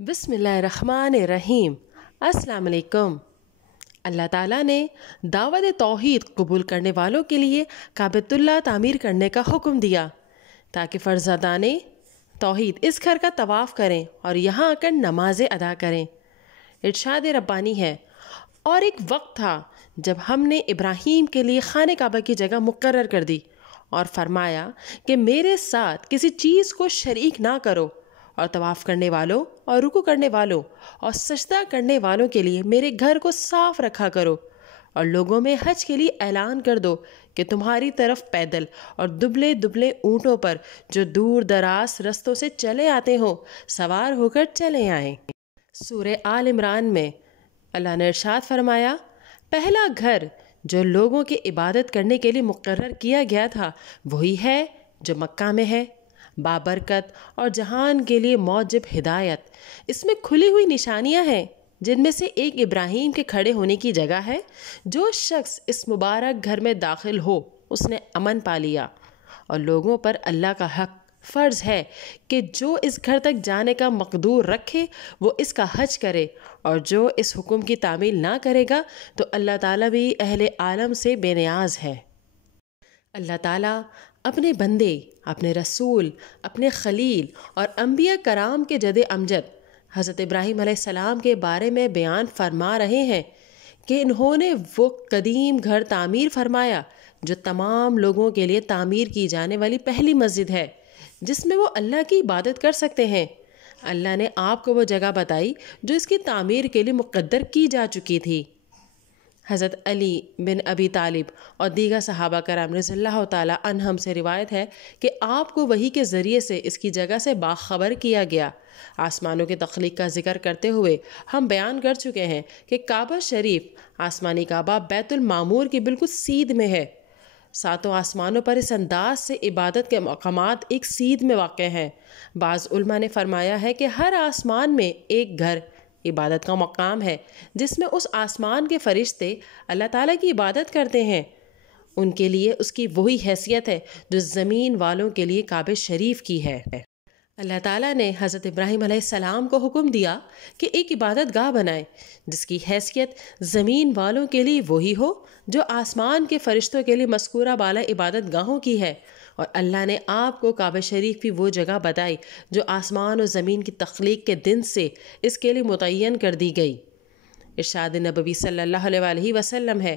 बिस्मिल्लाहिर्रहमानिर्रहीम। अस्सलाम वालेकुम। अल्लाह ताला ने दावत तौहीद कबूल करने वालों के लिए काबतुल्लाह तामीर करने का हुक्म दिया ताकि फ़र्ज़ादाने तौहीद इस घर का तवाफ़ करें और यहाँ आकर नमाज़ें अदा करें। इरशाद रब्बानी है, और एक वक्त था जब हमने इब्राहीम के लिए खाने काबा की जगह मुकर्रर कर दी और फरमाया कि मेरे साथ किसी चीज़ को शरीक ना करो, और तवाफ़ करने वालों और रुकू करने वालों और सजदा करने वालों के लिए मेरे घर को साफ़ रखा करो, और लोगों में हज के लिए ऐलान कर दो कि तुम्हारी तरफ पैदल और दुबले दुबले ऊँटों पर जो दूर दराज रस्तों से चले आते हो सवार होकर चले आएँ। सूरह आल इमरान में अल्लाह ने इरशाद फरमाया, पहला घर जो लोगों की इबादत करने के लिए मुकर्रर किया गया था वही है जो मक्का में है, बाबरकत और जहान के लिए मौजब हिदायत। इसमें खुली हुई निशानियां हैं जिनमें से एक इब्राहीम के खड़े होने की जगह है। जो शख्स इस मुबारक घर में दाखिल हो उसने अमन पा लिया, और लोगों पर अल्लाह का हक फ़र्ज़ है कि जो इस घर तक जाने का मकदूर रखे वो इसका हज करे, और जो इस हुक्म की तामील ना करेगा तो अल्लाह ताला भी अहले आलम से बेनियाज है। अल्लाह ताला अपने बंदे, अपने रसूल, अपने खलील और अम्बिया कराम के जद अमजद हज़रत इब्राहीम अलैहिस्सलाम के बारे में बयान फरमा रहे हैं कि इन्होंने वो कदीम घर तामीर फरमाया जो तमाम लोगों के लिए तामीर की जाने वाली पहली मस्जिद है जिसमें वो अल्लाह की इबादत कर सकते हैं। अल्लाह ने आपको वो जगह बताई जो इसकी तामीर के लिए मुक़द्दर की जा चुकी थी। हज़रत अली बिन अबी तालिब और दीगर सहाबा कराम रज़ियल्लाहु ताला अन्हुम से रिवायत है कि आपको वही के ज़रिए से इसकी जगह से बाखबर किया गया। आसमानों के तख्लीक का जिक्र करते हुए हम बयान कर चुके हैं कि काबा शरीफ आसमानी काबा बैतुल मामूर की बिल्कुल सीध में है। सातों आसमानों पर इस अंदाज से इबादत के मकामात एक सीध में वाक़ हैं। बाज़ उलमा ने फरमाया है कि हर आसमान में एक घर इबादत का मकाम है जिसमें उस आसमान के फरिश्ते अल्लाह ताला की इबादत करते हैं। उनके लिए उसकी वही हैसियत है जो ज़मीन वालों के लिए काबे शरीफ की है। अल्लाह ताला ने हज़रत इब्राहीम अलैहिस्सलाम को हुक्म दिया कि एक इबादत गाह बनाए जिसकी हैसियत ज़मीन वालों के लिए वही हो जो आसमान के फ़रिश्तों के लिए मज़कूरा बाला इबादत गाहों की है। और अल्लाह ने आपको काबा शरीफ की वो जगह बताई जो आसमान और ज़मीन की तख्लीक के दिन से इसके लिए मुतय्यन कर दी गई। इरशाद नबवी सल्लल्लाहु अलैहि वसल्लम है,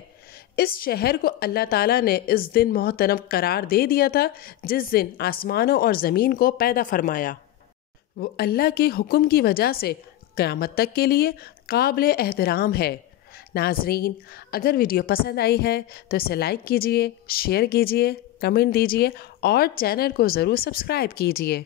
इस शहर को अल्लाह ताला ने इस दिन मोहतरम करार दे दिया था जिस दिन आसमानों और ज़मीन को पैदा फरमाया। वो अल्लाह के हुक्म की वजह से क़यामत तक के लिए काबिल एहतराम है। नाज़रीन, अगर वीडियो पसंद आई है तो इसे लाइक कीजिए, शेयर कीजिए, कमेंट दीजिए और चैनल को ज़रूर सब्सक्राइब कीजिए।